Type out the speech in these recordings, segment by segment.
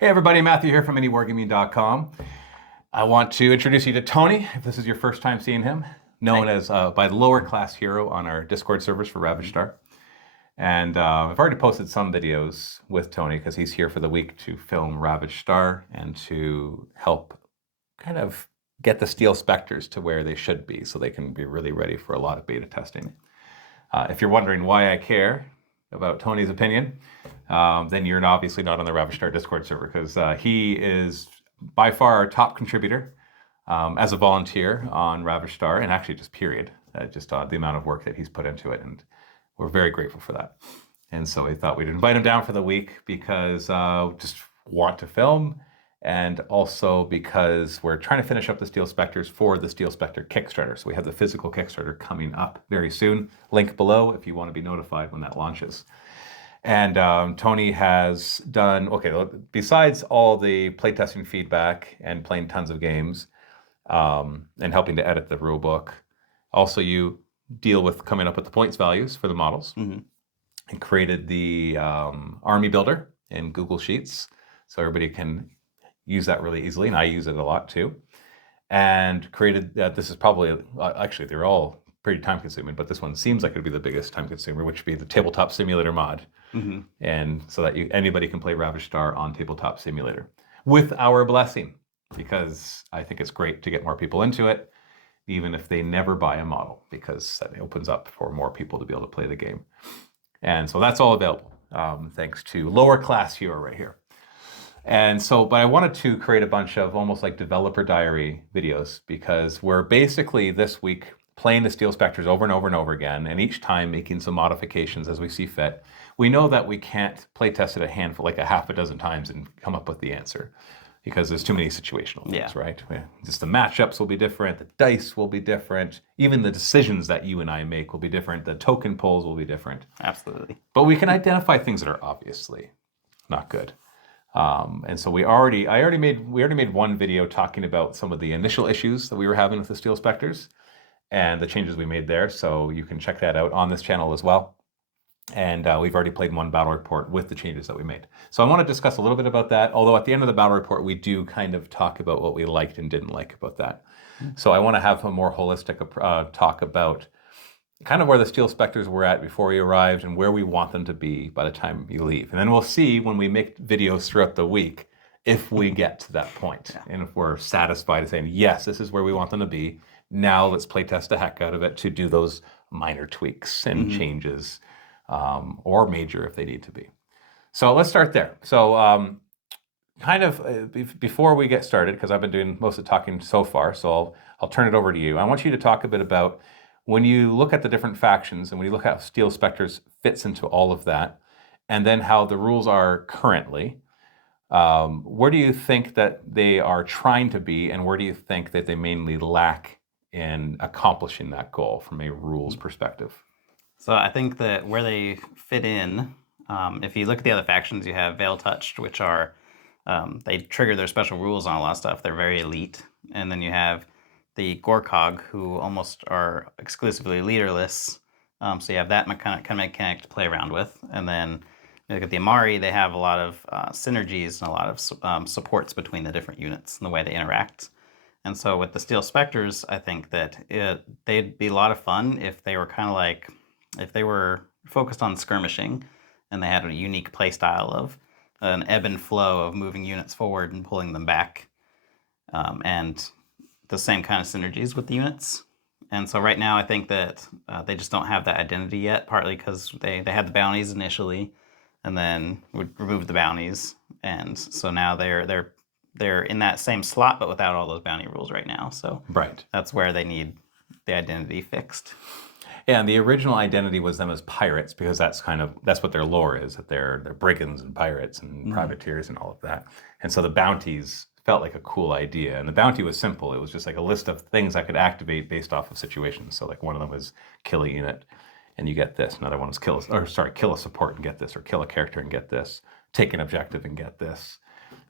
Hey everybody, Matthew here from MiniWargaming.com. I want to introduce you to Tony, if this is your first time seeing him, known as by the lower class hero on our Discord servers for Ravaged. And I've already posted some videos with Tony because he's here for the week to film Ravaged and to help kind of get the Steel Spectres to where they should be so they can be really ready for a lot of beta testing. If you're wondering why I care about Tony's opinion, then you're obviously not on the Ravaged Discord server because he is by far our top contributor as a volunteer on Ravaged and actually just period, just the amount of work that he's put into it, and we're very grateful for that. And so we thought we'd invite him down for the week because just want to film, and also because we're trying to finish up the Steel Spectres for the Steel Spectre Kickstarter. So we have the physical Kickstarter coming up very soon. Link below if you want to be notified when that launches. And Tony has done, besides all the playtesting feedback and playing tons of games and helping to edit the rule book, also you deal with coming up with the points values for the models and created the army builder in Google Sheets so everybody can use that really easily, and I use it a lot too. And created, this is probably, actually they're all pretty time consuming, but this one seems like it would be the biggest time consumer, which would be the Tabletop Simulator mod. And so that anybody can play Ravaged on Tabletop Simulator with our blessing, because I think it's great to get more people into it, even if they never buy a model, because that opens up for more people to be able to play the game. And so that's all available, thanks to lower class hero right here. And so, but I wanted to create a bunch of almost like developer diary videos, because we're basically this week playing the Steel Spectres over and over and over again, and each time making some modifications as we see fit. We know that we can't play test it a handful, like a half a dozen times and come up with the answer, because there's too many situational things, right? Just the matchups will be different, the dice will be different, even the decisions that you and I make will be different, the token pulls will be different. Absolutely. But we can identify things that are obviously not good. And so we already made one video talking about some of the initial issues that we were having with the Steel Spectres and the changes we made there. So you can check that out on this channel as well. And we've already played one battle report with the changes that we made. So I want to discuss a little bit about that, although at the end of the battle report, we do kind of talk about what we liked and didn't like about that. So I want to have a more holistic talk about kind of where the Steel Spectres were at before we arrived and where we want them to be by the time you leave. And then we'll see when we make videos throughout the week if we get to that point. And if we're satisfied and saying, yes, this is where we want them to be. Now let's play test the heck out of it to do those minor tweaks and changes, or major if they need to be. So let's start there. So before we get started, because I've been doing most of the talking so far, so I'll turn it over to you. I want you to talk a bit about when you look at the different factions and when you look at how Steel Spectres fits into all of that, and then how the rules are currently, where do you think that they are trying to be, and where do you think that they mainly lack in accomplishing that goal from a rules perspective? So I think that where they fit in, if you look at the other factions, you have Veil Touched, which are, they trigger their special rules on a lot of stuff. They're very elite. And then you have the Gorkog, who almost are exclusively leaderless. So you have that kind of mechanic to play around with. And then you look at the Amari, they have a lot of synergies and a lot of supports between the different units and the way they interact. And so with the Steel Spectres, I think that they'd be a lot of fun if they were kind of like, if they were focused on skirmishing and they had a unique play style of an ebb and flow of moving units forward and pulling them back. And the same kind of synergies with the units. And so right now I think that they just don't have that identity yet, partly because they had the bounties initially and then would remove the bounties. And so now they're in that same slot, but without all those bounty rules right now. So that's where they need the identity fixed. Yeah, and the original identity was them as pirates, because that's what their lore is, that they're brigands and pirates and privateers and all of that. And so the bounties felt like a cool idea. And the bounty was simple. It was just like a list of things I could activate based off of situations. So like one of them was kill a unit and you get this. Another one was kill a support and get this, or kill a character and get this, take an objective and get this.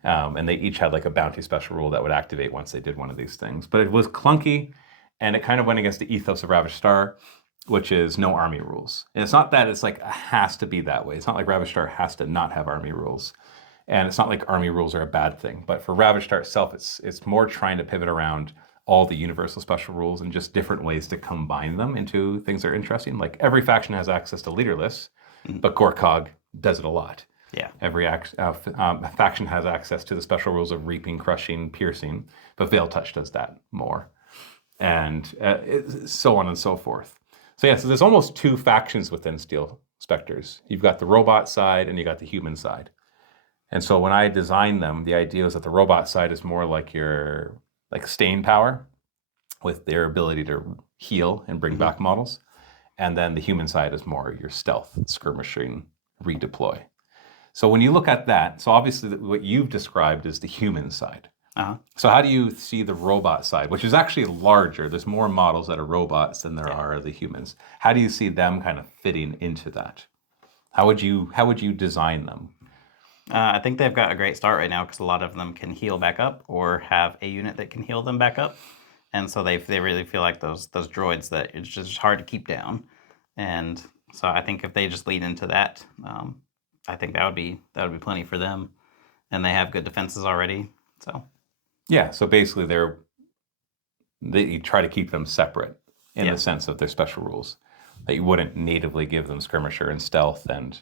And they each had like a bounty special rule that would activate once they did one of these things. But it was clunky, and it kind of went against the ethos of Ravaged, which is no army rules. And it's not that it's like it has to be that way. It's not like Ravaged has to not have army rules. And it's not like army rules are a bad thing, but for Ravaged Star itself, it's more trying to pivot around all the universal special rules and just different ways to combine them into things that are interesting. Like every faction has access to leader lists, but Gorkog does it a lot. Yeah. Every faction has access to the special rules of reaping, crushing, piercing, but Veil Touch does that more, and so on and so forth. So yeah, so there's almost two factions within Steel Spectres. You've got the robot side and you got the human side. And so when I design them, the idea is that the robot side is more like your staying power, with their ability to heal and bring back models, and then the human side is more your stealth, skirmishing, redeploy. So when you look at that, so obviously what you've described is the human side. So how do you see the robot side, which is actually larger? There's more models that are robots than there are the humans. How do you see them kind of fitting into that? How would you design them? I think they've got a great start right now because a lot of them can heal back up or have a unit that can heal them back up, and so they really feel like those droids that it's just hard to keep down. And so I think if they just lead into that, I think that would be plenty for them, and they have good defenses already. So yeah, so basically you try to keep them separate in the sense of their special rules, that you wouldn't natively give them skirmisher and stealth and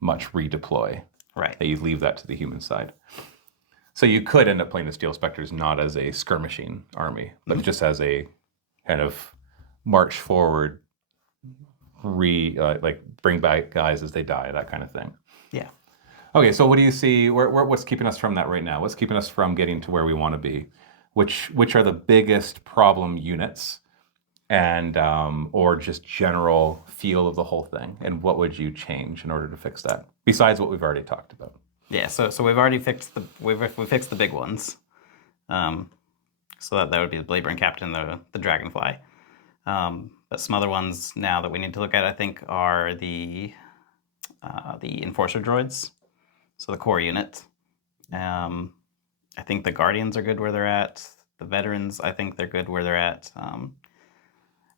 much redeploy. Right. That you leave that to the human side. So you could end up playing the Steel Spectres not as a skirmishing army, but just as a kind of march forward, bring back guys as they die, that kind of thing. Yeah. Okay, so what do you see? What's keeping us from that right now? What's keeping us from getting to where we want to be? Which are the biggest problem units, and or just general feel of the whole thing? And what would you change in order to fix that, besides what we've already talked about? Yeah, so we've already fixed we fixed the big ones. So that would be the Bladeburn Captain, the Dragonfly. But some other ones now that we need to look at, I think, are the Enforcer droids. So the core unit. I think the Guardians are good where they're at. The Veterans, I think they're good where they're at.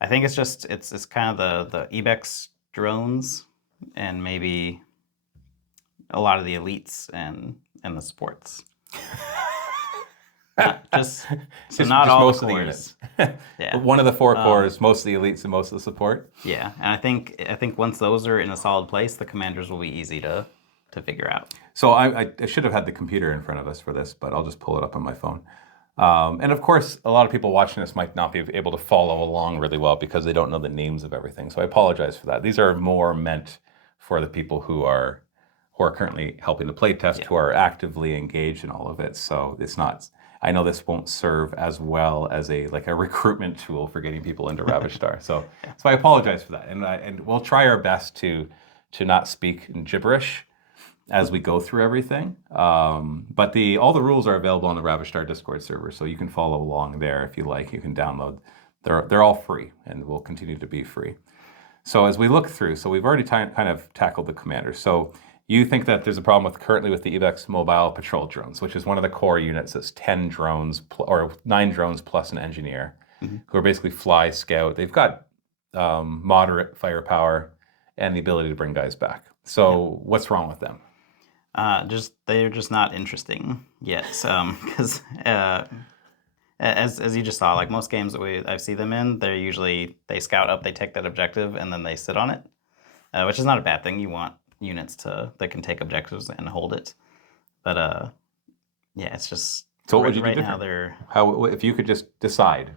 I think it's kind of the Ebex drones and maybe a lot of the elites and the sports. Not all most the of the cores. units. Yeah. But one of the four cores, most of the elites and most of the support. Yeah, and I think once those are in a solid place, the commanders will be easy to figure out. So I should have had the computer in front of us for this, but I'll just pull it up on my phone. And of course, a lot of people watching this might not be able to follow along really well because they don't know the names of everything. So I apologize for that. These are more meant for the people who are currently helping to play test, who are actively engaged in all of it. So it's not. I know this won't serve as well as a recruitment tool for getting people into Ravaged Star. So I apologize for that, and we'll try our best to not speak in gibberish as we go through everything. But all the rules are available on the Ravaged Star Discord server, so you can follow along there if you like. You can download. They're all free and will continue to be free. So as we look through, so we've already kind of tackled the commanders. So you think that there's a problem currently with the Ebex mobile patrol drones, which is one of the core units that's 10 drones or 9 drones plus an engineer, who are basically fly scout. They've got moderate firepower and the ability to bring guys back. So what's wrong with them? They're just not interesting yet. Because as you just saw, like most games that I see them in, they scout up, they take that objective, and then they sit on it, which is not a bad thing. You want units that can take objectives and hold it. But yeah, it's just so. What would you do now different? How if you could just decide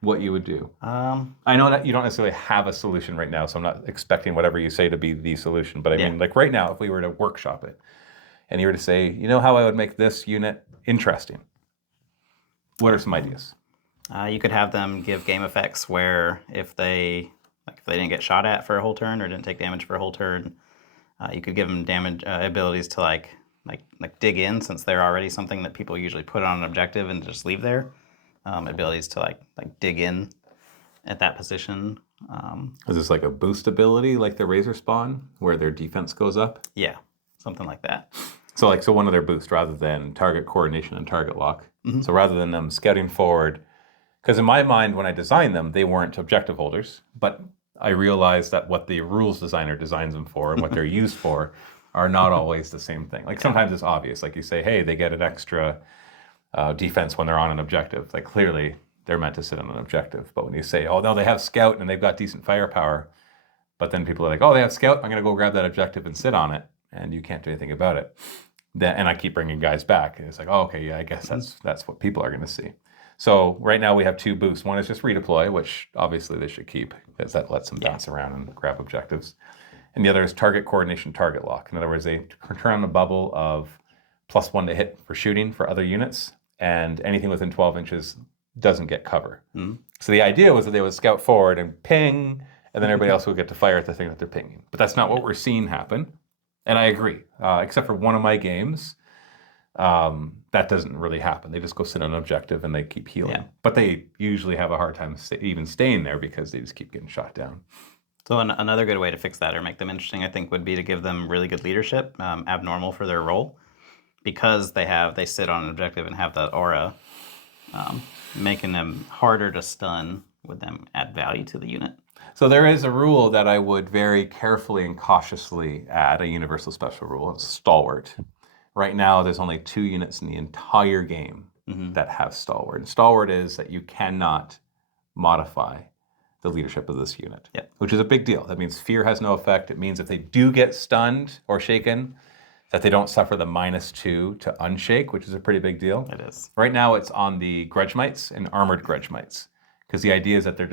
what you would do? I know that you don't necessarily have a solution right now, so I'm not expecting whatever you say to be the solution. But I mean, like right now, if we were to workshop it, and you were to say, you know how I would make this unit interesting? What are some ideas? You could have them give game effects where if they didn't get shot at for a whole turn or didn't take damage for a whole turn, you could give them damage abilities to like dig in, since they're already something that people usually put on an objective and just leave there. Abilities to like dig in at that position. Is this like a boost ability, like the Razor Spawn, where their defense goes up? Yeah, something like that. So one of their boosts, rather than target coordination and target lock. So rather than them scouting forward, because in my mind, when I designed them, they weren't objective holders, but I realized that what the rules designer designs them for and what they're used for are not always the same thing. Like sometimes it's obvious. Like you say, hey, they get an extra defense when they're on an objective. Like clearly they're meant to sit on an objective. But when you say, oh no, they have scout and they've got decent firepower, but then people are like, oh, they have scout, I'm going to go grab that objective and sit on it, and you can't do anything about it. And I keep bringing guys back, and it's like, oh, okay, yeah, I guess that's what people are going to see. So right now we have 2 boosts. One is just redeploy, which obviously they should keep because that lets them bounce around and grab objectives. And the other is target coordination, target lock. In other words, they turn on a bubble of +1 to hit for shooting for other units, and anything within 12 inches doesn't get cover. So the idea was that they would scout forward and ping, and then everybody else would get to fire at the thing that they're pinging. But that's not what we're seeing happen. And I agree, except for one of my games, that doesn't really happen. They just go sit on an objective and they keep healing. Yeah. But they usually have a hard time even staying there because they just keep getting shot down. So another good way to fix that or make them interesting, I think, would be to give them really good leadership, abnormal for their role, because they sit on an objective and have that aura, making them harder to stun would then add value to the unit. So there is a rule that I would very carefully and cautiously add, a universal special rule. It's stalwart. Right now, there's only 2 units in the entire game that have stalwart. And stalwart is that you cannot modify the leadership of this unit, which is a big deal. That means fear has no effect. It means if they do get stunned or shaken, that they don't suffer the -2 to unshake, which is a pretty big deal. It is. Right now, it's on the grudge mites and armored grudge mites. Because the idea is that they're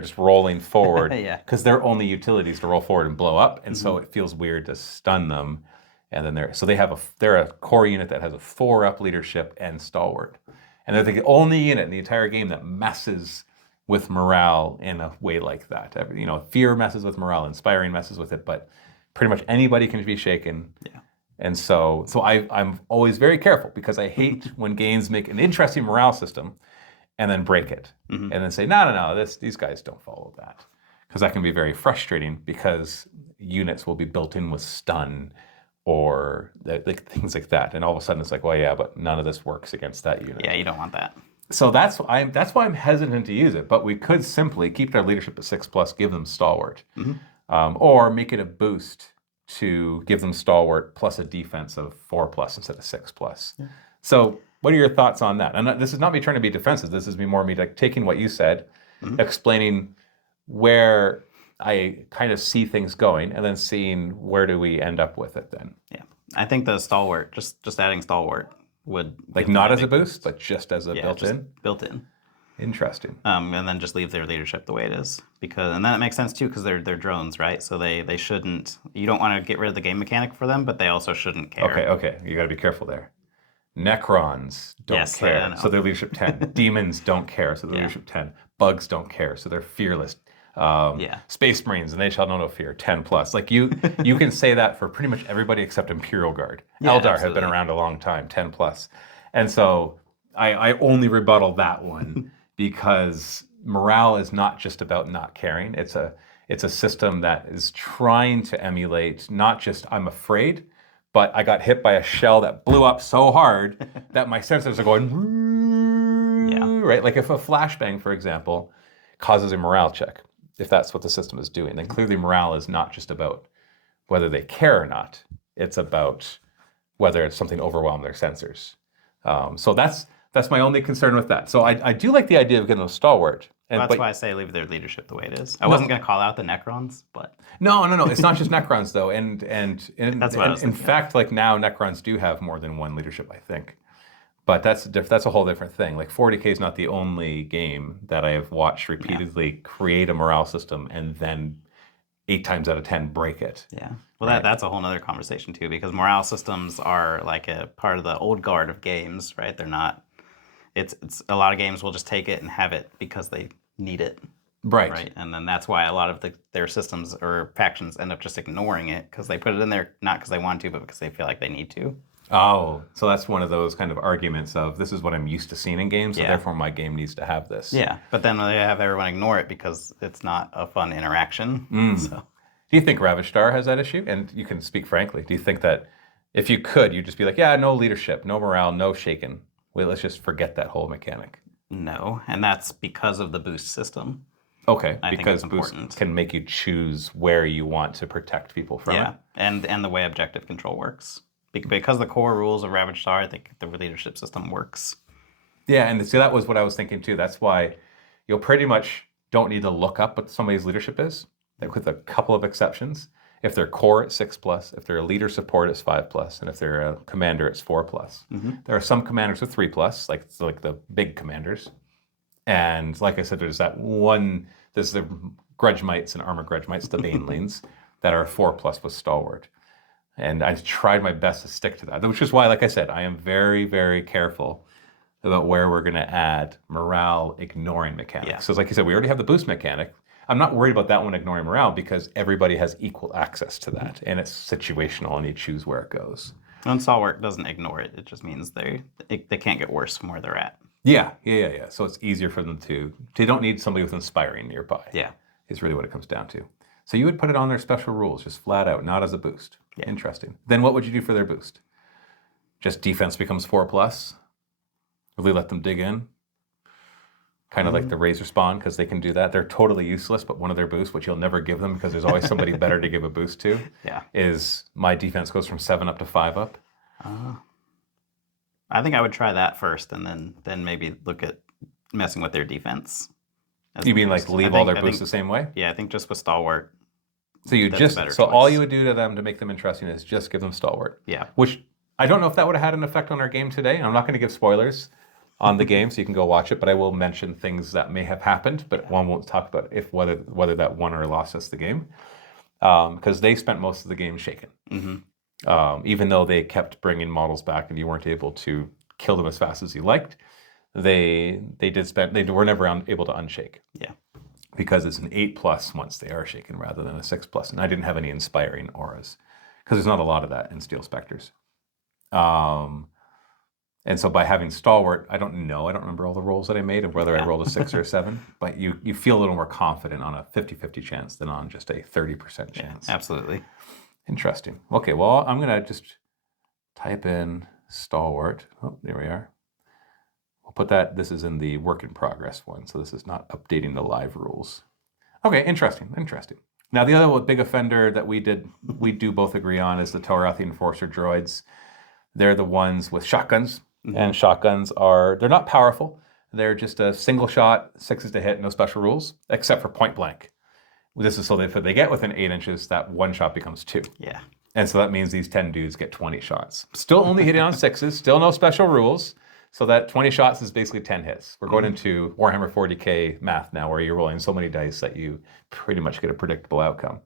just rolling forward. Because their only utility is to roll forward and blow up, and so it feels weird to stun them. And then they're a core unit that has a 4-up leadership and stalwart, and they're the only unit in the entire game that messes with morale in a way like that. Fear messes with morale, inspiring messes with it, but pretty much anybody can be shaken. Yeah. And so I'm always very careful because I hate when games make an interesting morale system and then break it, and then say, no, these guys don't follow that. Because that can be very frustrating because units will be built in with stun or things like that. And all of a sudden it's like, well, yeah, but none of this works against that unit. Yeah, you don't want that. So that's why I'm hesitant to use it. But we could simply keep their leadership at 6+, give them stalwart. Or make it a boost to give them stalwart plus a defense of 4+ instead of 6+. Yeah. So what are your thoughts on that? And this is not me trying to be defensive. This is me like taking what you said, explaining where I kind of see things going, and then seeing where do we end up with it then. Yeah, I think the stalwart, just adding stalwart would not as a boost, but just as a built-in. Built-in. Interesting. And then just leave their leadership the way it is, and then it makes sense too because they're drones, right? So they shouldn't. You don't want to get rid of the game mechanic for them, but they also shouldn't care. Okay. You got to be careful there. Necrons don't care, so they're leadership 10. Demons don't care, so they're leadership 10. Bugs don't care, so they're fearless. Space Marines, and they shall know no fear, 10+. Like you can say that for pretty much everybody except Imperial Guard. Eldar have been around a long time, 10+. And so I only rebuttal that one because morale is not just about not caring. It's a system that is trying to emulate not just I'm afraid, but I got hit by a shell that blew up so hard that my sensors are going, right? Like if a flashbang, for example, causes a morale check, if that's what the system is doing, then clearly morale is not just about whether they care or not. It's about whether it's something overwhelmed their sensors. So that's my only concern with that. So I do like the idea of getting a stalwart. That's why I say leave their leadership the way it is. I wasn't going to call out the Necrons, but no. It's not just Necrons though, and that's what I was in fact, like now Necrons do have more than one leadership, I think. But that's a whole different thing. Like 40K is not the only game that I have watched repeatedly create a morale system and then 8 times out of 10 break it. Yeah. Well, that's a whole other conversation too, because morale systems are like a part of the old guard of games, right? They're not. It's a lot of games will just take it and have it because they need it. Right. And then that's why a lot of their systems or factions end up just ignoring it because they put it in there not because they want to, but because they feel like they need to. Oh, so that's one of those kind of arguments of this is what I'm used to seeing in games, so therefore my game needs to have this. Yeah, but then they have everyone ignore it because it's not a fun interaction. So. Do you think Ravaged has that issue? And you can speak frankly. Do you think that if you could, you'd just be like, yeah, no leadership, no morale, no shaken. Well, let's just forget that whole mechanic. No, and that's because of the boost system. Okay, I think because it's boost important. can make you choose where you want to protect people from Yeah, it. and the way objective control works. Because the core rules of Ravaged are, I think the leadership system works. Yeah, and see, that was what I was thinking too. That's why you'll pretty much don't need to look up what somebody's leadership is, like with a couple of exceptions. If they're core, it's 6+. If they're a leader support, it's 5+. And if they're a commander, it's 4+. There are some commanders with 3+, like the big commanders. And like I said, there's the grudge mites and armor grudge mites, the banelings, that are 4+ with stalwart. And I tried my best to stick to that, which is why, like I said, I am very, very careful about where we're going to add morale ignoring mechanics. Yeah. So, like you said, we already have the boost mechanic. I'm not worried about that one ignoring morale because everybody has equal access to that, and it's situational, and you choose where it goes. And Stalwart doesn't ignore it. It just means they can't get worse from where they're at. Yeah. So it's easier for them to. They don't need somebody with inspiring nearby. Yeah. Is really what it comes down to. So you would put it on their special rules, just flat out, not as a boost. Yeah. Interesting. Then what would you do for their boost? Just defense becomes 4+. Really let them dig in. Kind of like the Razor Spawn, because they can do that. They're totally useless, but one of their boosts, which you'll never give them because there's always somebody better to give a boost to, Yeah. is my defense goes from 7 up to 5 up. I think I would try that first, and then maybe look at messing with their defense. You mean like leave all their boosts the same way? Yeah, I think just with Stalwart. So you That's a better so all choice. you would do to them to make them interesting is just give them Stalwart. Yeah. Which I don't know if that would have had an effect on our game today. I'm not going to give spoilers on the game, so you can go watch it. But I will mention things that may have happened, but one won't talk about whether that won or lost us the game, because they spent most of the game shaken. Even though they kept bringing models back and you weren't able to kill them as fast as you liked, they were never able to unshake. Yeah. Because it's an 8+ once they are shaken rather than a 6+. And I didn't have any inspiring auras because there's not a lot of that in Steel Spectres. And so by having Stalwart, I don't remember all the rolls that I made of whether I rolled a 6 or a 7, but you feel a little more confident on a 50-50 chance than on just a 30% chance. Absolutely. Interesting. Okay, well, I'm going to just type in Stalwart. Oh, there we are. We'll put that, this is in the work in progress one, so this is not updating the live rules. Okay, interesting. Now, the other big offender that we do both agree on is the Torathi Enforcer droids. They're the ones with shotguns, and shotguns they're not powerful. They're just a single shot, 6s to hit, no special rules, except for point blank. This is so that if they get within 8 inches, that one shot becomes 2. Yeah. And so that means these 10 dudes get 20 shots. Still only hitting on 6s, still no special rules. So that 20 shots is basically 10 hits. We're going into Warhammer 40K math now, where you're rolling so many dice that you pretty much get a predictable outcome.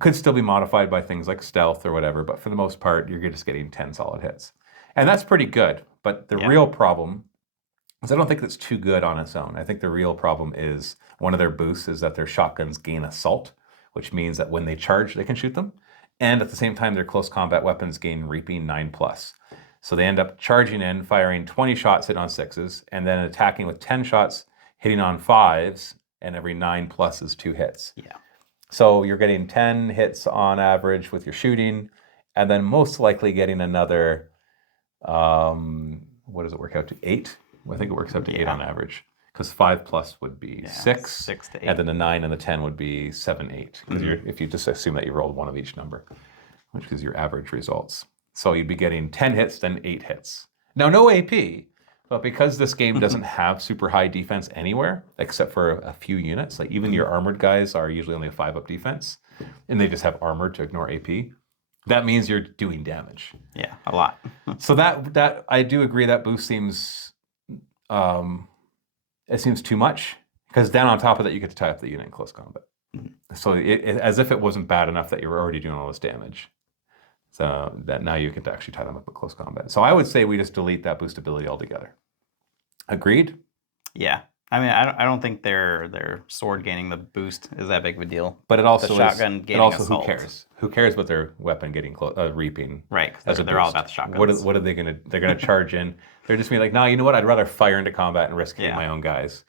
Could still be modified by things like stealth or whatever, but for the most part, you're just getting 10 solid hits. And that's pretty good. But the real problem is I don't think that's too good on its own. I think the real problem is one of their boosts is that their shotguns gain assault, which means that when they charge, they can shoot them. And at the same time, their close combat weapons gain reaping 9+. So they end up charging in, firing 20 shots, hitting on 6s, and then attacking with 10 shots, hitting on 5s, and every 9+ is 2 hits. Yeah. So you're getting 10 hits on average with your shooting, and then most likely getting another, what does it work out to? 8? I think it works out to 8 on average. Because 5+ would be 6, 6 to 8. and then the 9 and the 10 would be 7, 8. Because if you just assume that you rolled one of each number, which is your average results. So you'd be getting 10 hits, then 8 hits. Now, no AP, but because this game doesn't have super high defense anywhere, except for a few units, like even your armored guys are usually only a 5-up defense, and they just have armor to ignore AP, that means you're doing damage. Yeah, a lot. So that I do agree that boost seems, it seems too much, because then on top of that, you get to tie up the unit in close combat. So as if it wasn't bad enough that you were already doing all this damage. So that now you get to actually tie them up at close combat. So I would say we just delete that boost ability altogether. Agreed? Yeah. I mean, I don't think their sword gaining the boost is that big of a deal. But it also the shotgun is, gaining assault. Who cares? Who cares about their weapon getting reaping? Right, because they're all about the shotguns. What are they gonna? They're gonna charge in. They're just being like, no, you know what? I'd rather fire into combat and risk hitting my own guys.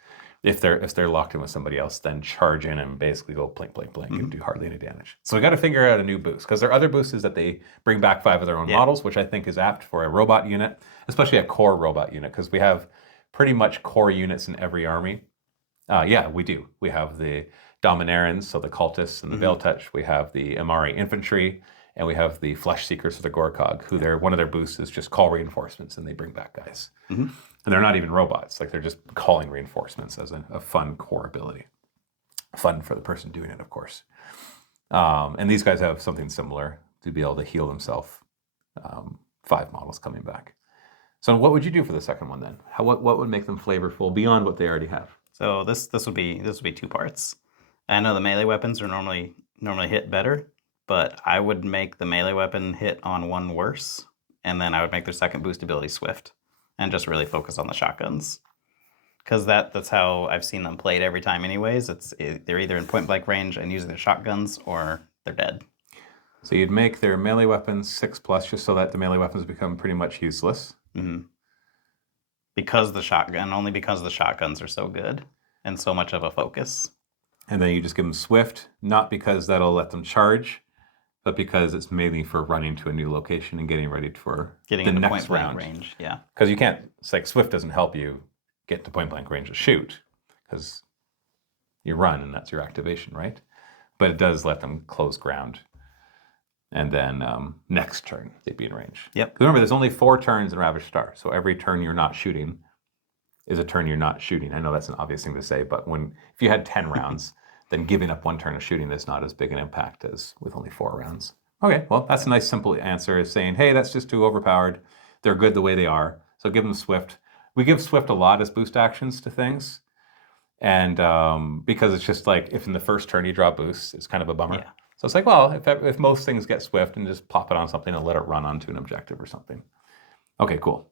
If they're locked in with somebody else, then charge in and basically go blink, blink, blink, and do hardly any damage. So we got to figure out a new boost, because their other boost is that they bring back 5 of their own models, which I think is apt for a robot unit, especially a core robot unit, because we have pretty much core units in every army. Yeah, we do. We have the Dominarans, so the cultists and the Veil Touch. We have the Amari infantry, and we have the Flesh Seekers, or the Gorkog, who one of their boosts is just call reinforcements, and they bring back guys. And they're not even robots; like they're just calling reinforcements as a fun core ability. Fun for the person doing it, of course. And these guys have something similar to be able to heal themselves. 5 models coming back. So, what would you do for the second one then? What would make them flavorful beyond what they already have? So this would be 2 parts. I know the melee weapons are normally hit better, but I would make the melee weapon hit on 1 worse, and then I would make their second boost ability swift, and just really focus on the shotguns, because that's how I've seen them played every time. Anyways, they're either in point blank range and using their shotguns, or they're dead. So you'd make their melee weapons 6+, just so that the melee weapons become pretty much useless. Because the shotguns are so good and so much of a focus. And then you just give them swift, not because that'll let them charge, but because it's mainly for running to a new location and getting ready for the into next point blank round. range. Yeah. Because you can't. It's like swift doesn't help you get to point blank range to shoot, because you run and that's your activation, right? But it does let them close ground. And then next turn, they'd be in range. Yep. Remember, there's only 4 turns in Ravaged Star, so every turn you're not shooting is a turn you're not shooting. I know that's an obvious thing to say, but if you had 10 rounds, then giving up 1 turn of shooting is not as big an impact as with only 4 rounds. Okay, well, that's a nice simple answer, is saying, hey, that's just too overpowered. They're good the way they are, so give them Swift. We give Swift a lot as boost actions to things, and because it's just like, if in the first turn you draw boosts, it's kind of a bummer. Yeah. So it's like, well, if most things get Swift, and just plop it on something and let it run onto an objective or something. Okay, cool.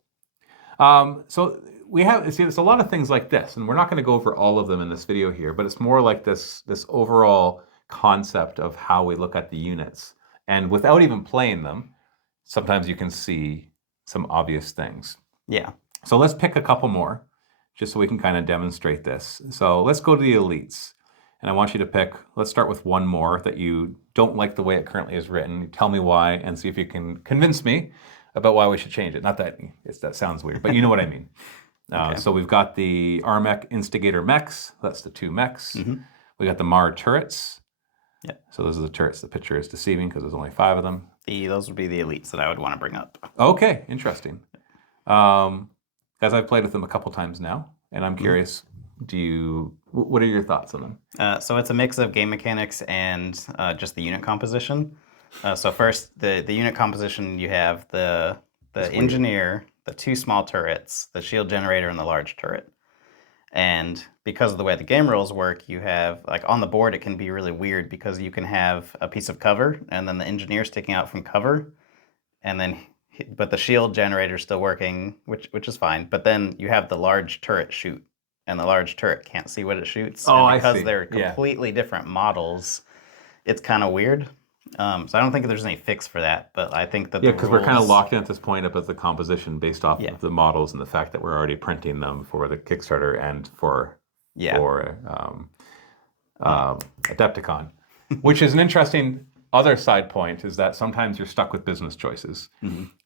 So there's a lot of things like this, and we're not going to go over all of them in this video here, but it's more like this overall concept of how we look at the units. And without even playing them, sometimes you can see some obvious things. Yeah. So let's pick a couple more, just so we can kind of demonstrate this. So let's go to the elites. And I want you to pick, let's start with 1 more that you don't like the way it currently is written. Tell me why, and see if you can convince me about why we should change it. Not that that sounds weird, but you know what I mean. Okay. So we've got the Armech Instigator mechs. That's the 2 mechs. We got the Mar turrets. Yeah. So those are the turrets. The picture is deceiving because there's only 5 of them. Those would be the elites that I would want to bring up. Okay, interesting. Guys, I've played with them a couple times now, and I'm curious, what are your thoughts on them? So it's a mix of game mechanics and just the unit composition. So first, the unit composition, you have the engineer, the 2 small turrets, the shield generator, and the large turret. And because of the way the game rules work, you have, like, on the board, it can be really weird, because you can have a piece of cover and then the engineer sticking out from cover, but the shield generator is still working, which is fine. But then you have the large turret shoot, and the large turret can't see what it shoots. Oh, and because I see. They're completely different models, it's kind of weird. So I don't think there's any fix for that, but I think that because we're kind of locked in at this point up at the composition based off of the models and the fact that we're already printing them for the Kickstarter and for Adepticon, which is an interesting other side point, is that sometimes you're stuck with business choices,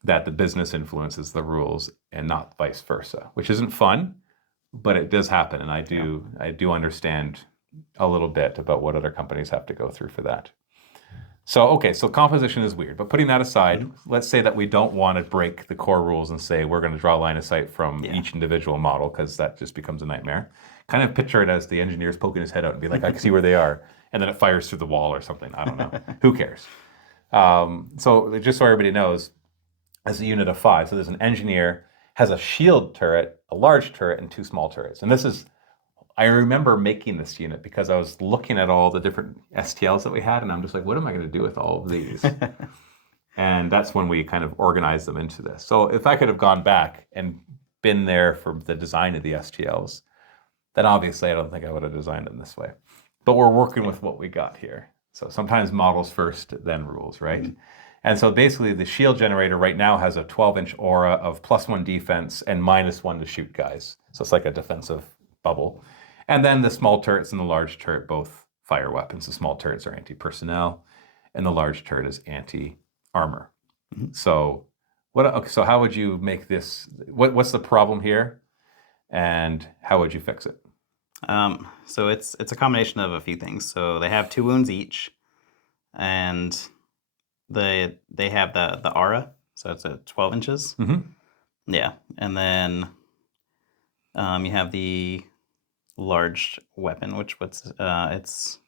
that the business influences the rules and not vice versa, which isn't fun, but it does happen, and I do understand a little bit about what other companies have to go through for that. So composition is weird, but putting that aside, let's say that we don't want to break the core rules and say we're going to draw a line of sight from each individual model, because that just becomes a nightmare. Kind of picture it as the engineer's poking his head out and be like, I can see where they are, and then it fires through the wall or something. I don't know. Who cares? So just so everybody knows, as a unit of 5, so there's an engineer, has a shield turret, a large turret, and 2 small turrets. And I remember making this unit because I was looking at all the different STLs that we had, and I'm just like, what am I going to do with all of these? And that's when we kind of organized them into this. So if I could have gone back and been there for the design of the STLs, then obviously I don't think I would have designed them this way. But we're working with what we got here. So sometimes models first, then rules, right? And so basically the shield generator right now has a 12-inch aura of +1 defense and -1 to shoot guys. So it's like a defensive bubble. And then the small turrets and the large turret both fire weapons. The small turrets are anti-personnel, and the large turret is anti-armor. So so how would you make this? What's the problem here, and how would you fix it? So it's a combination of a few things. So they have 2 wounds each, and they have the aura, so it's at 12 inches. Mm-hmm. Yeah, and then you have the large weapon, it's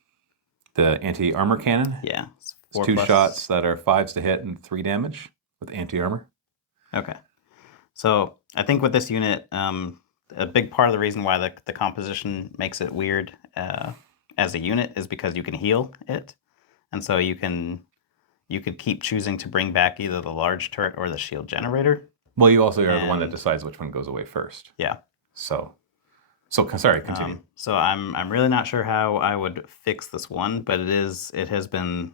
The anti-armor cannon. yeah, it's It's 4 2 plus. shots that are 5s to hit and 3 damage with anti-armor. Okay, so I think with this unit, a big part of the reason why the composition makes it weird as a unit is because you can heal it, and so you could keep choosing to bring back either the large turret or the shield generator. Well, you also are the one that And- decides which one goes away first. Yeah. So sorry, continue. So I'm really not sure how I would fix this one, but it has been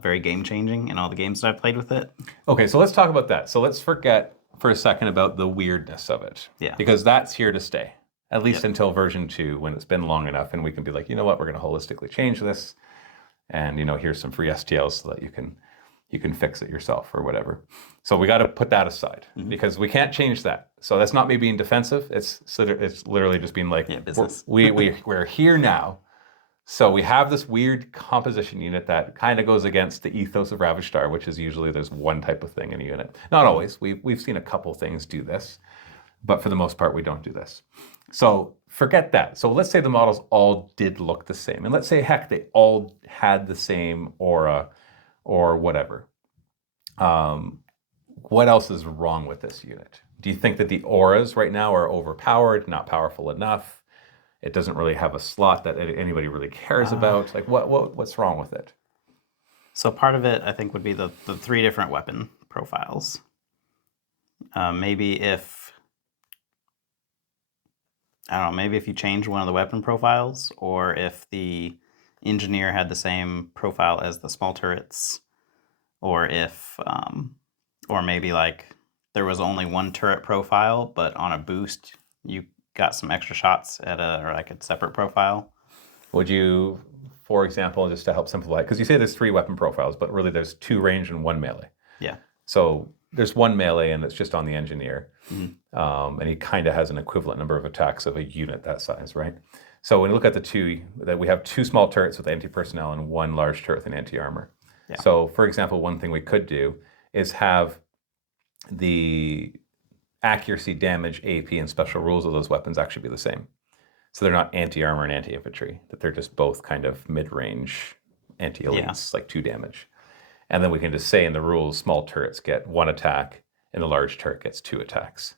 very game changing in all the games that I've played with it. Okay, so let's talk about that. So let's forget for a second about the weirdness of it. Yeah. Because that's here to stay, at least Yep. until version 2, when it's been long enough and we can be like, you know what, we're going to holistically change this. And, here's some free STLs so that you can fix it yourself or whatever. So we got to put that aside because we can't change that. So that's not me being defensive. It's literally just being like, business. we're here now. So we have this weird composition unit that kind of goes against the ethos of Ravaged Star, which is usually there's one type of thing in a unit. Not always. We've seen a couple things do this, but for the most part, we don't do this. So forget that. So let's say the models all did look the same. And let's say, heck, they all had the same aura or whatever. What else is wrong with this unit? Do you think that the auras right now are overpowered, not powerful enough? It doesn't really have a slot that anybody really cares about. Like, what's wrong with it? So part of it, I think, would be the 3 different weapon profiles. Maybe if you change one of the weapon profiles, or if the engineer had the same profile as the small turrets, or if or maybe like there was only one turret profile, but on a boost you got some extra shots at a separate profile. Would you, for example, just to help simplify, because you say there's 3 weapon profiles, but really there's 2 range and 1 melee. Yeah. So there's 1 melee and it's just on the engineer. And he kind of has an equivalent number of attacks of a unit that size, right? So when you look at the 2, that we have 2 small turrets with anti-personnel and 1 large turret with anti-armor. Yeah. So for example, one thing we could do is have the accuracy, damage, AP, and special rules of those weapons actually be the same. So they're not anti-armor and anti-infantry, that they're just both kind of mid-range anti-elites, like 2 damage. And then we can just say in the rules, small turrets get 1 attack and the large turret gets 2 attacks.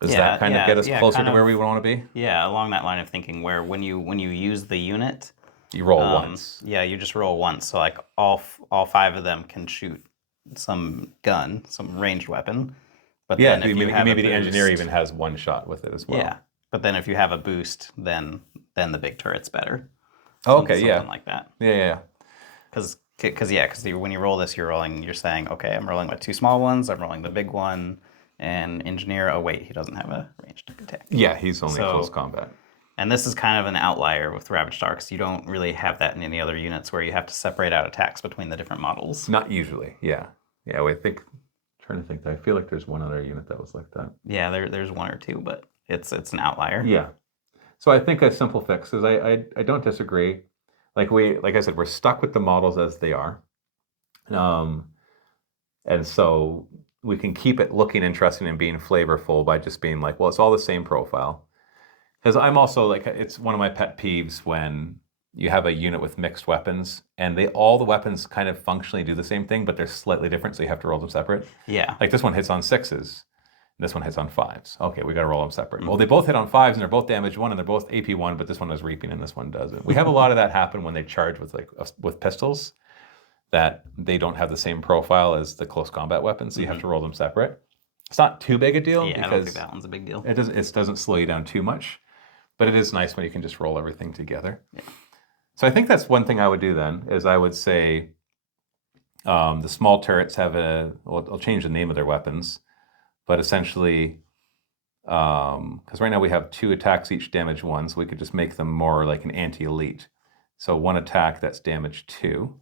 Does that kind of get us closer to where we want to be? Yeah, along that line of thinking, where when you use the unit, you roll once. Yeah, you just roll once. So like all 5 of them can shoot some gun, some ranged weapon. But yeah, then if maybe the engineer even has 1 shot with it as well. Yeah, but then if you have a boost, then the big turret's better. Oh, okay, something like that. Yeah. Because when you roll this, you're saying, okay, I'm rolling with 2 small ones, I'm rolling the big one, and engineer, oh wait, he doesn't have a ranged attack. Yeah, he's only close combat. And this is kind of an outlier with Ravaged Star, because you don't really have that in any other units where you have to separate out attacks between the different models. Not usually, yeah. Yeah, trying to think, I feel like there's one other unit that was like that. Yeah, there's 1 or 2, but it's an outlier. Yeah. So I think a simple fix is I don't disagree. Like I said, we're stuck with the models as they are. And so we can keep it looking interesting and being flavorful by just being like, well, it's all the same profile. Because I'm also like, it's one of my pet peeves when you have a unit with mixed weapons and all the weapons kind of functionally do the same thing, but they're slightly different, so you have to roll them separate. Yeah. Like this one hits on 6s, and this one hits on 5s. Okay, we got to roll them separate. Well, they both hit on 5s and they're both damage 1 and they're both AP 1, but this one is reaping and this one doesn't. We have a lot of that happen when they charge with pistols, that they don't have the same profile as the close combat weapons, so you have to roll them separate. It's not too big a deal Yeah, because I don't think that one's a big deal. It doesn't slow you down too much, but it is nice when you can just roll everything together. Yeah. So I think that's one thing I would do then, is I would say the small turrets have I'll change the name of their weapons, but essentially, because right now we have 2 attacks each damage 1, so we could just make them more like an anti-elite. So 1 attack that's damage 2.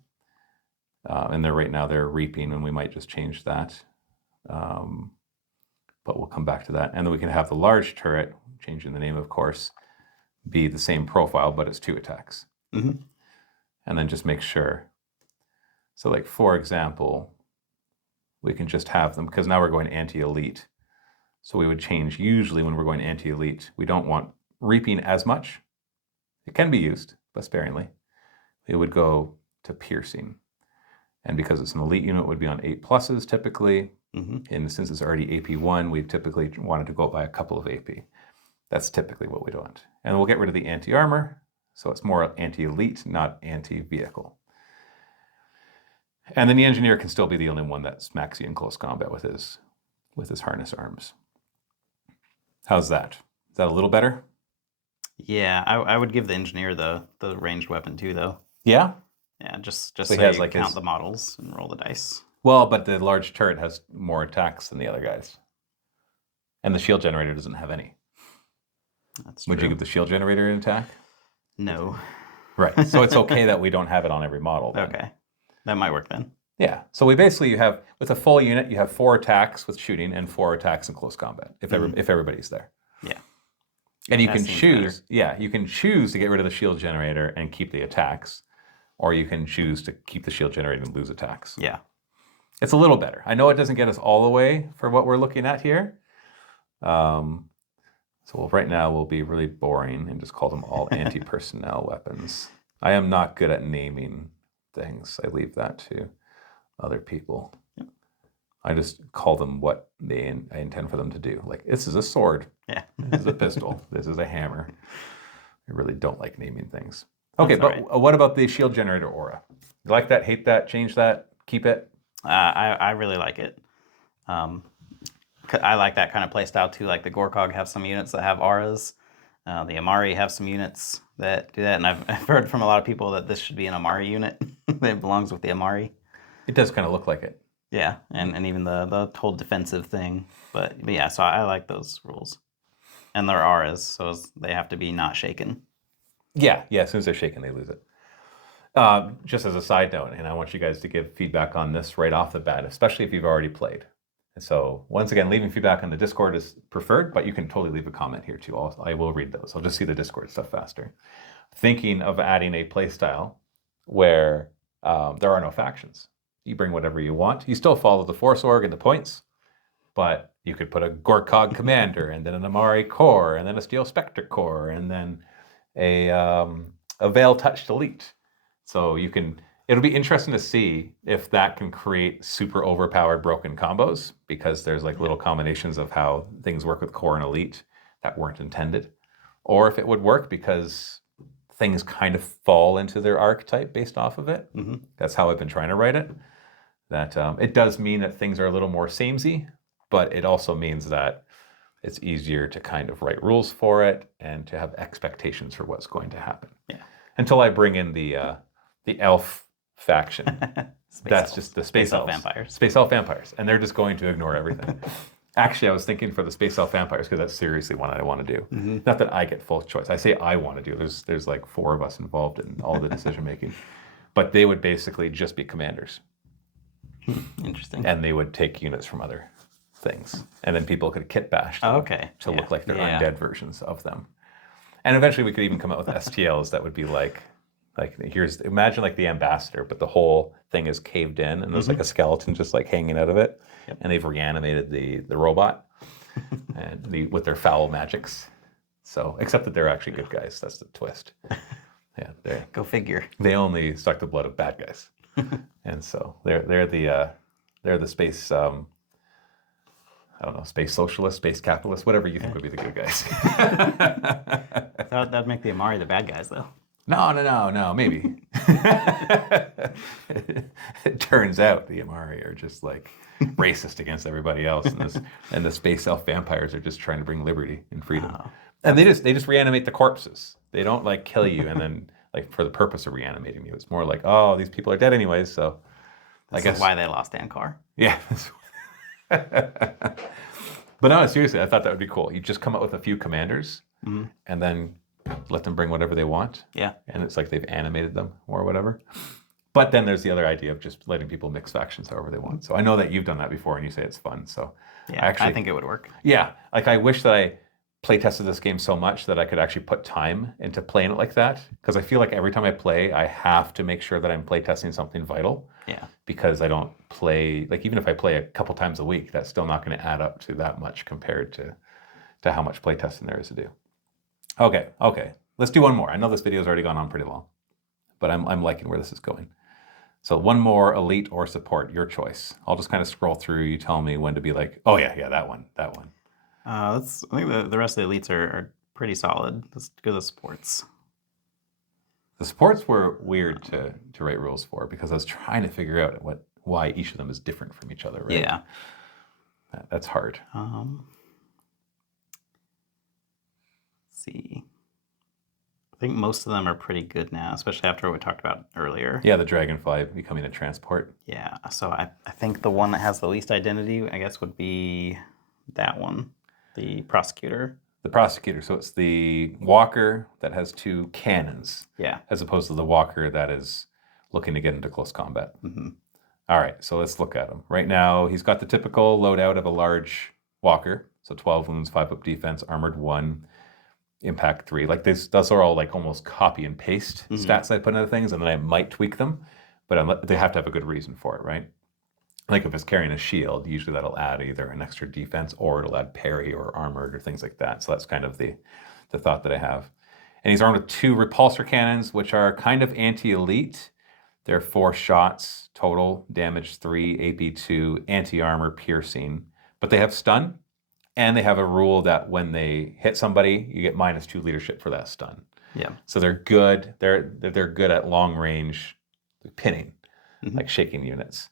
And right now they're reaping, and we might just change that. But we'll come back to that. And then we can have the large turret, changing the name, of course, be the same profile, but it's 2 attacks. Mm-hmm. And then just make sure. So like, for example, we can just have them, because now we're going anti-elite. So we would change, usually when we're going anti-elite, we don't want reaping as much. It can be used, but sparingly. It would go to piercing. And because it's an elite unit, it would be on 8 pluses typically. Mm-hmm. And since it's already AP1, we typically wanted to go up by a couple of AP. That's typically what we want. And we'll get rid of the anti-armor. So it's more anti-elite, not anti-vehicle. And then the engineer can still be the only one that's maxi in close combat with his harness arms. How's that? Is that a little better? Yeah, I would give the engineer the ranged weapon too, though. Yeah? Yeah, just So so he has, you like, count his- the models and roll the dice. Well, but the large turret has more attacks than the other guys. And the shield generator doesn't have any. That's true. Would you give the shield generator an attack? No. Right. So it's okay that we don't have it on every model then. Okay. That might work then. Yeah. So we basically, you have, with a full unit, you have 4 attacks with shooting and 4 attacks in close combat, if everybody's there. Yeah. And you That can seems choose, better. yeah, you can choose to get rid of the shield generator and keep the attacks, or you can choose to keep the shield generator and lose attacks. Yeah. It's a little better. I know it doesn't get us all the way for what we're looking at here. So right now we'll be really boring and just call them all anti-personnel weapons. I am not good at naming things. I leave that to other people. Yep. I just call them what I intend for them to do. Like, this is a sword. Yeah. This is a pistol. This is a hammer. I really don't like naming things. Okay, That's but what about the shield generator aura? You like that, hate that, change that, keep it? I really like it. I like that kind of play style too. Like the Gorkog have some units that have auras. The Amari have some units that do that. And I've heard from a lot of people that this should be an Amari unit. It belongs with the Amari. It does kind of look like it. Yeah, and even the whole defensive thing. But yeah, so I like those rules. And their auras, so they have to be not shaken. Yeah, as soon as they're shaken, they lose it. Just as a side note, and I want you guys to give feedback on this right off the bat, especially if you've already played. And so once again, leaving feedback on the Discord is preferred, but you can totally leave a comment here too. I will read those. I'll just see the Discord stuff faster. Thinking of adding a playstyle where there are no factions. You bring whatever you want. You still follow the Force Org and the points, but you could put a Gorkog Commander, and then an Amari Core, and then a Steel Spectre Core, and then a Veil Touched Elite. So you can. It'll be interesting to see if that can create super overpowered broken combos, because there's like little combinations of how things work with Core and Elite that weren't intended, or if it would work because things kind of fall into their archetype based off of it. Mm-hmm. That's how I've been trying to write it. That it does mean that things are a little more samey, but it also means that it's easier to kind of write rules for it and to have expectations for what's going to happen. Yeah. Until I bring in the elf faction. That's elves. just the space Elf elves. vampires. Space elf vampires. And they're just going to ignore everything. Actually, I was thinking for the space elf vampires, because that's seriously one I want to do. Mm-hmm. Not that I get full choice. I say I want to do. There's like 4 of us involved in all the decision making. But they would basically just be commanders. Interesting. And they would take units from other things. And then people could kit bash them to look like they're undead versions of them. And eventually we could even come up with STLs that would be like imagine like the ambassador, but the whole thing is caved in and there's like a skeleton just like hanging out of it. Yep. And they've reanimated the robot and with their foul magics. So, except that they're actually good guys. That's the twist. Yeah, Go figure. they only suck the blood of bad guys. And so they're the space I don't know, space socialist, space capitalist, whatever you think would be the good guys. That'd make the Amari the bad guys, though. No, maybe. It turns out the Amari are just like racist against everybody else, and the space elf vampires are just trying to bring liberty and freedom. Oh. And they just reanimate the corpses. They don't like kill you and then like for the purpose of reanimating you. It's more like, oh, these people are dead anyways, so I guess why they lost Ankar. Yeah. But no, seriously, I thought that would be cool. You just come up with a few commanders and then let them bring whatever they want. Yeah. And it's like they've animated them or whatever. But then there's the other idea of just letting people mix factions however they want. So I know that you've done that before and you say it's fun. So Yeah, I think it would work. Yeah. Like I wish that playtested this game so much that I could actually put time into playing it like that. Because I feel like every time I play, I have to make sure that I'm playtesting something vital. Yeah. Because I don't play, like even if I play a couple times a week, that's still not going to add up to that much compared to how much playtesting there is to do. Okay. Let's do one more. I know this video's already gone on pretty long, but I'm liking where this is going. So one more, elite or support, your choice. I'll just kind of scroll through. You tell me when to be like, oh yeah, that one. I think the rest of the elites are pretty solid. Let's go to the sports. The sports were weird to write rules for because I was trying to figure out why each of them is different from each other, right? Yeah. That's hard. Let's see. I think most of them are pretty good now, especially after what we talked about earlier. Yeah, the dragonfly becoming a transport. Yeah, so I think the one that has the least identity, I guess, would be that one, the prosecutor. The prosecutor. So it's the walker that has 2 cannons. Yeah. As opposed to the walker that is looking to get into close combat. Mm-hmm. All right, so let's look at him. Right now, he's got the typical loadout of a large walker. So 12 wounds, 5 up defense, armored 1, impact 3. Like those are all like almost copy and paste stats I put into things, and then I might tweak them, but they have to have a good reason for it, right? Like if it's carrying a shield, usually that'll add either an extra defense or it'll add parry or armored or things like that. So that's kind of the thought that I have. And he's armed with 2 repulsor cannons, which are kind of anti-elite. They're 4 shots total, damage 3, AP 2, anti-armor, piercing. But they have stun, and they have a rule that when they hit somebody, you get -2 leadership for that stun. Yeah. So they're good. They're good at long range pinning, like shaking units.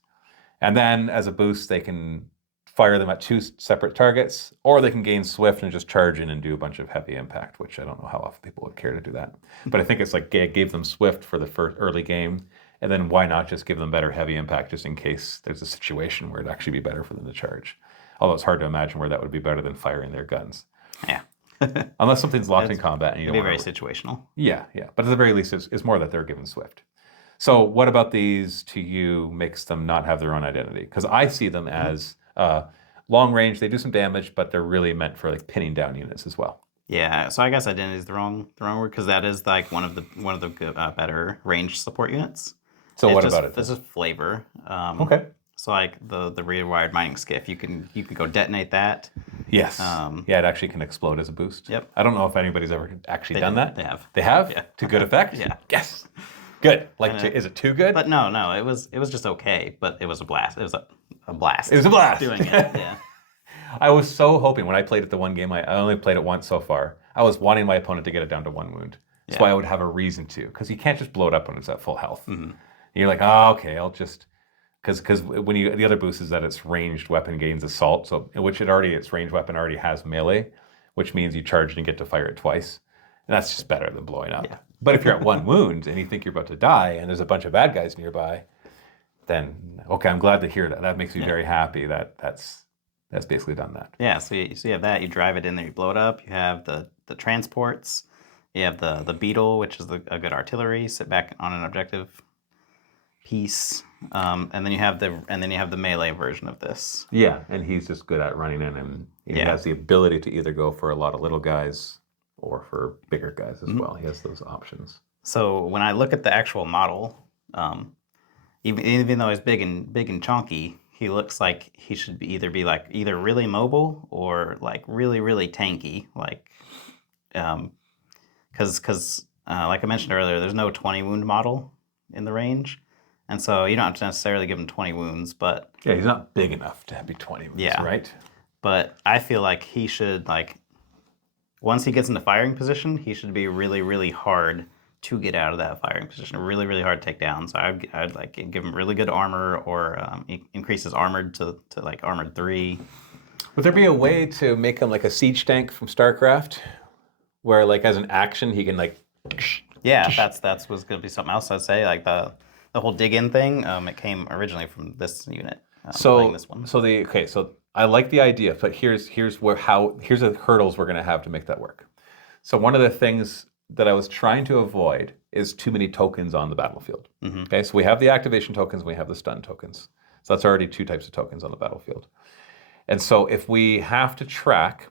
And then as a boost, they can fire them at 2 separate targets, or they can gain swift and just charge in and do a bunch of heavy impact, which I don't know how often people would care to do that. But I think it's like gave them swift for the first early game, and then why not just give them better heavy impact just in case there's a situation where it'd actually be better for them to charge. Although it's hard to imagine where that would be better than firing their guns. Yeah. Unless something's locked in combat and you It'd don't be very want to... situational. Yeah. But at the very least, it's more that they're given swift. So what about these to you makes them not have their own identity? Because I see them as long range. They do some damage, but they're really meant for like pinning down units as well. Yeah, so I guess identity is the wrong word because that is like one of the good, better range support units. So what about it? This is flavor. Okay. So like the rewired mining skiff, you can go detonate that. Yes. Yeah, it actually can explode as a boost. Yep. I don't know if anybody's ever actually done that. They have. They have? Yeah. To good effect? Yeah. Yes. Good. Like, is it too good? But no, it was just okay. But it was a blast. It was a blast. It was a blast. Doing it. Yeah. I was so hoping when I played it the one game, I only played it once so far. I was wanting my opponent to get it down to 1 wound. So I would have a reason to, because you can't just blow it up when it's at full health. Mm-hmm. You're like, oh, okay, I'll just, because when the other boost is that its ranged weapon gains assault, so its ranged weapon already has melee, which means you charge and get to fire it twice. And that's just better than blowing up. Yeah. But if you're at 1 wound and you think you're about to die and there's a bunch of bad guys nearby, then, okay, I'm glad to hear that. That makes me very happy that that's basically done that. Yeah, so you have that, you drive it in there, you blow it up, you have the transports, you have the beetle, which is a good artillery, sit back on an objective piece, and then you have the melee version of this. Yeah, and he's just good at running in, and he has the ability to either go for a lot of little guys or for bigger guys as well. He has those options. So when I look at the actual model, even though he's big and chunky, he looks like he should be either really mobile or like really, really tanky. Like, because like I mentioned earlier, there's no 20 wound model in the range, and so you don't have to necessarily give him 20 wounds. But yeah, he's not big enough to be 20 wounds, right? But I feel like he should, like, once he gets into firing position, he should be really, really hard to get out of that firing position. Really, really hard to take down. So I'd like give him really good armor, or increase his armored to like armored 3. Would there be a way to make him like a siege tank from StarCraft, where like as an action he can like? Yeah, that's was going to be something else. I'd say, like the whole dig in thing. It came originally from this unit. So this one. So I like the idea, but here's the hurdles we're going to have to make that work. So one of the things that I was trying to avoid is too many tokens on the battlefield. Mm-hmm. Okay, so we have the activation tokens, we have the stun tokens. So that's already 2 types of tokens on the battlefield. And so if we have to track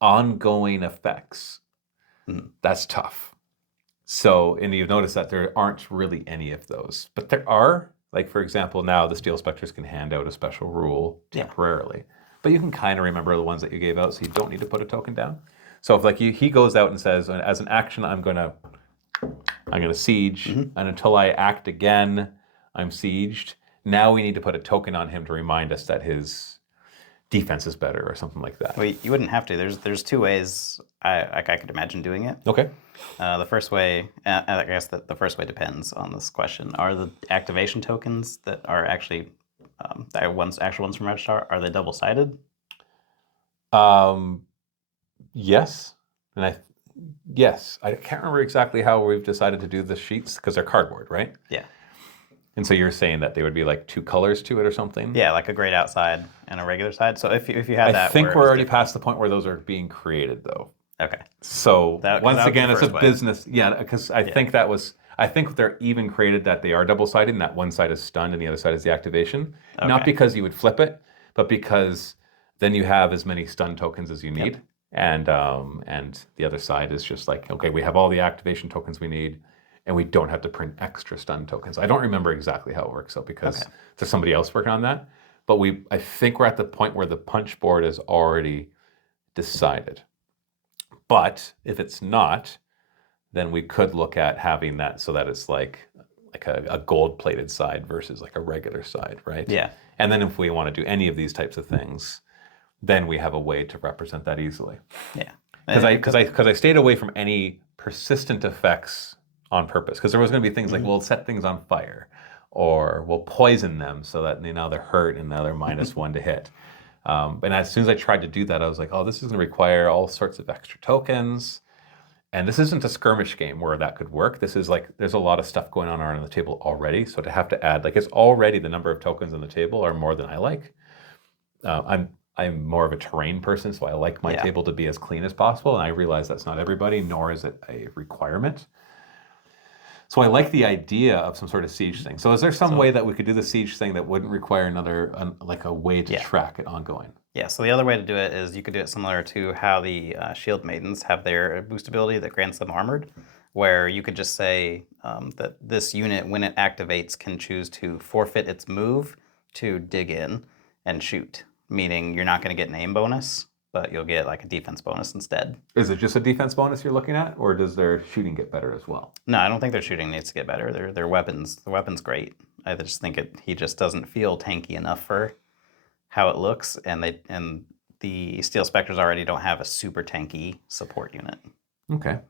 ongoing effects, that's tough. So, and you've noticed that there aren't really any of those. But there are, like, for example, now the Steel Spectres can hand out a special rule temporarily. But you can kind of remember the ones that you gave out, so you don't need to put a token down. So if, like, he goes out and says, as an action, I'm gonna siege, and until I act again, I'm sieged. Now we need to put a token on him to remind us that his defense is better or something like that. Well, you wouldn't have to. There's two ways I could imagine doing it. Okay. The first way, I guess the first way depends on this question. Are the activation tokens that are actually actual ones from Registrar, are they double-sided? Yes, yes. I can't remember exactly how we've decided to do the sheets because they're cardboard, right? Yeah. And so you're saying that they would be like two colors to it or something? Yeah, like a grayed out side and a regular side. So if you had that, I think we're already past the point where those are being created, though. Okay. So once again, it's a way. business. Yeah, because I think that was. I think they're even created that they are double-sided, and that one side is stunned and the other side is the activation. Okay. Not because you would flip it, but because then you have as many stun tokens as you need, and the other side is just like, okay, we have all the activation tokens we need, and we don't have to print extra stun tokens. I don't remember exactly how it works though, because there's somebody else working on that. But I think we're at the point where the punch board is already decided. But if it's not, then we could look at having that so that it's like a gold-plated side versus like a regular side, right? Yeah. And then if we want to do any of these types of things, then we have a way to represent that easily. Yeah. Because I stayed away from any persistent effects on purpose, because there was going to be things like we'll set things on fire, or we'll poison them so that now they're hurt and now they're -1 to hit. And as soon as I tried to do that, I was like, oh, this is going to require all sorts of extra tokens. And this isn't a skirmish game where that could work. This is like, there's a lot of stuff going on the table already. So to have to add, like, it's already the number of tokens on the table are more than I like. I'm more of a terrain person, so I like my table to be as clean as possible. And I realize that's not everybody, nor is it a requirement. So I like the idea of some sort of siege thing. So is there some way that we could do the siege thing that wouldn't require like a way to track it ongoing? Yeah, so the other way to do it is you could do it similar to how the Shield Maidens have their boost ability that grants them armored, where you could just say that this unit, when it activates, can choose to forfeit its move to dig in and shoot, meaning you're not going to get an aim bonus, but you'll get like a defense bonus instead. Is it just a defense bonus you're looking at, or does their shooting get better as well? No, I don't think their shooting needs to get better. Their weapons, the weapon's great. I just think he just doesn't feel tanky enough for how it looks, and the Steel Spectres already don't have a super tanky support unit. Okay.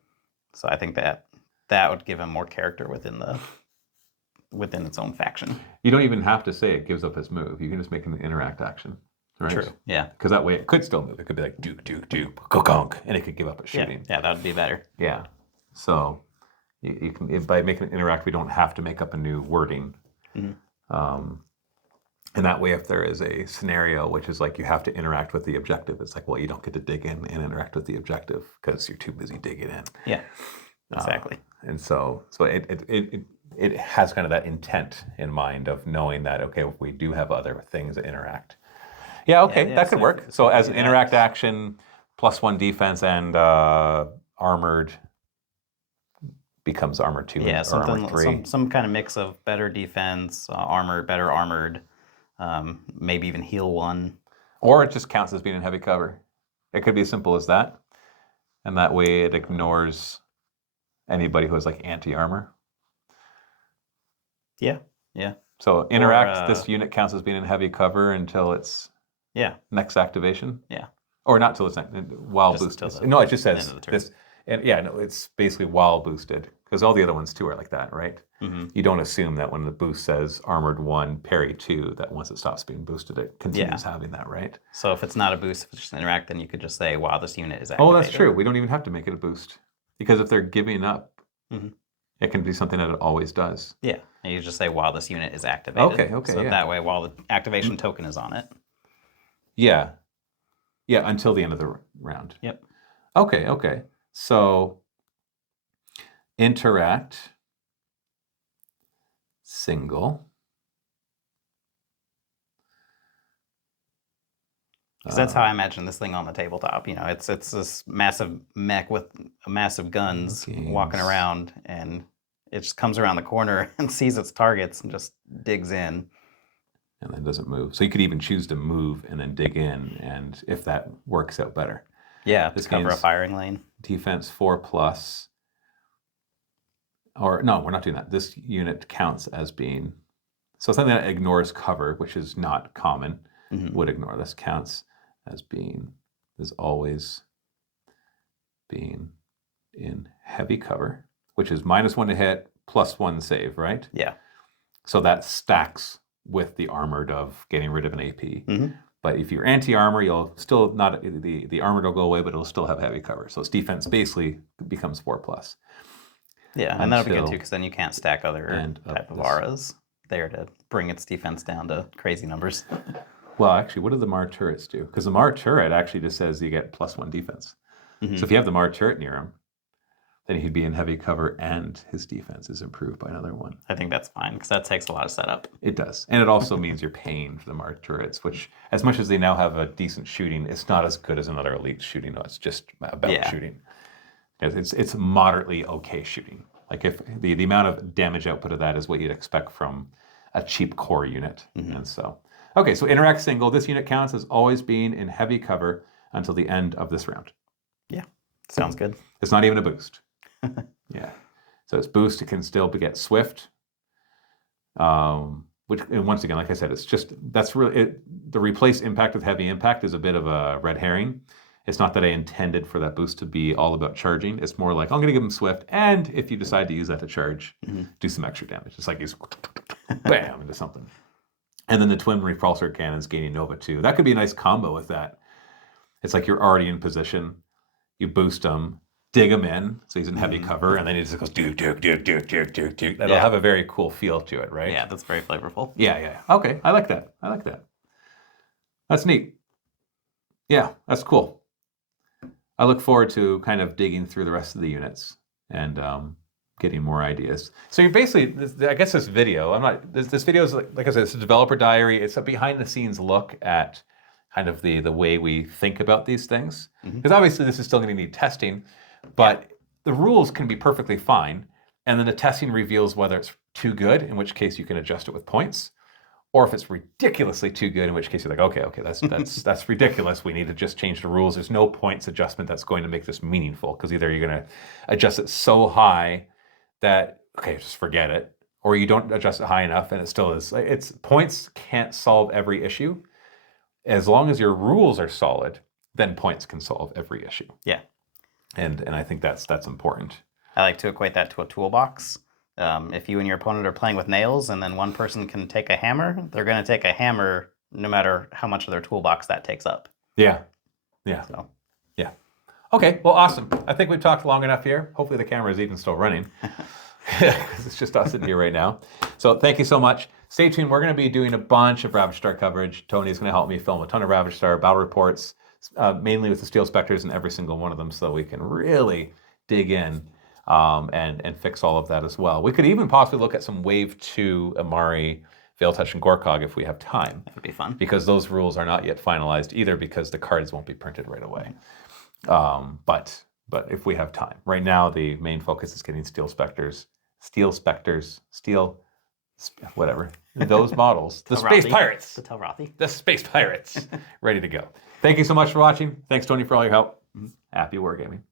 So I think that would give him more character within its own faction. You don't even have to say it gives up his move. You can just make an interact action. Right? True. Yeah. Because that way it could still move. It could be like do, konk, and it could give up its shooting. Yeah, that would be better. Yeah. So you can, by making it interact, we don't have to make up a new wording. And that way, if there is a scenario which is like you have to interact with the objective, it's like, well, you don't get to dig in and interact with the objective because you're too busy digging in. Yeah. Exactly. And so it has kind of that intent in mind of knowing that, okay, we do have other things that interact. Yeah, okay, that could work. So as an interact action, +1 defense and armored becomes armor 2 or armor 3. Some kind of mix of better defense, better armored, maybe even heal 1. Or it just counts as being in heavy cover. It could be as simple as that. And that way it ignores anybody who has like anti-armor. Yeah, yeah. So interact, this unit counts as being in heavy cover until its next activation. Yeah. Or not till it's while boosted. No, it just says this. And it's basically while boosted, because all the other ones too are like that, right? You don't assume that when the boost says armored 1, parry 2, that once it stops being boosted, it continues having that, right? So if it's not a boost, if it's just an interact, then you could just say, wow, this unit is activated. Oh, that's true. We don't even have to make it a boost, because if they're giving up, it can be something that it always does. Yeah, and you just say, while this unit is activated. Okay, so that way, while the activation token is on it. Yeah. Yeah, until the end of the round. Yep. Okay. So interact, single. Because that's how I imagine this thing on the tabletop. You know, it's this massive mech with massive guns walking around, and it just comes around the corner and sees its targets and just digs in. And then doesn't move. So you could even choose to move and then dig in, and if that works out better. Yeah, This to cover a gains firing lane. Defense 4+. Or no, we're not doing that. This unit counts as being, so something that ignores cover, which is not common, would ignore. This counts as being, is always being in heavy cover, which is -1 to hit, +1 save, right? Yeah. So that stacks with the armored of getting rid of an AP. But if you're anti-armor, you'll still not, the armored will go away, but it'll still have heavy cover. So its defense basically becomes 4+. Yeah, and that'll be good too, because then you can't stack other type of auras there to bring its defense down to crazy numbers. Well, actually, what do the Mar turrets do? Because the Mar turret actually just says you get +1 defense. So if you have the Mar turret near him, then he'd be in heavy cover and his defense is improved by another 1. I think that's fine, because that takes a lot of setup. It does. And it also means you're paying for the Mar turrets, which, as much as they now have a decent shooting, it's not as good as another elite shooting. No, it's just about shooting. It's moderately okay shooting. Like if the amount of damage output of that is what you'd expect from a cheap core unit. And so, okay, so interact single. This unit counts as always being in heavy cover until the end of this round. Yeah, sounds good. It's not even a boost. Yeah. So its boost, it can still get swift. Which, and once again, like I said, it's just, that's really, the replace impact with heavy impact is a bit of a red herring. It's not that I intended for that boost to be all about charging. It's more like, I'm going to give him swift, and if you decide to use that to charge, do some extra damage. It's like he's bam into something. And then the twin repulsor cannons gaining Nova too. That could be a nice combo with that. It's like you're already in position, you boost him, dig him in, so he's in heavy cover, and then he just goes duke. That'll have a very cool feel to it, right? Yeah, that's very flavorful. Yeah. Okay, I like that. That's neat. Yeah, that's cool. I look forward to kind of digging through the rest of the units and getting more ideas. So you're basically, I guess this video, this video is like I said, it's a developer diary. It's a behind the scenes look at kind of the way we think about these things. Because obviously this is still going to need testing, but the rules can be perfectly fine. And then the testing reveals whether it's too good, in which case you can adjust it with points, or if it's ridiculously too good, in which case you're like, okay, that's ridiculous. We need to just change the rules. There's no points adjustment that's going to make this meaningful, because either you're going to adjust it so high that, okay, just forget it, or you don't adjust it high enough and it still is. It's points can't solve every issue. As long as your rules are solid, then points can solve every issue. Yeah. And I think that's important. I like to equate that to a toolbox. If you and your opponent are playing with nails and then one person can take a hammer, they're going to take a hammer no matter how much of their toolbox that takes up. Yeah. So. Yeah. Okay, well, awesome. I think we've talked long enough here. Hopefully the camera is even still running, because it's just us in here right now. So thank you so much. Stay tuned. We're going to be doing a bunch of Ravaged Star coverage. Tony is going to help me film a ton of Ravaged Star battle reports, mainly with the Steel Spectres and every single one of them, so we can really dig in and fix all of that as well. We could even possibly look at some Wave 2 Amari, Veil Touch, and Gorkog if we have time. That would be fun. Because those rules are not yet finalized either, because the cards won't be printed right away. But if we have time. Right now, the main focus is getting Steel Spectres, whatever. Those models. The Space Pirates. The Telrathi. The Space Pirates. Ready to go. Thank you so much for watching. Thanks, Tony, for all your help. Happy wargaming.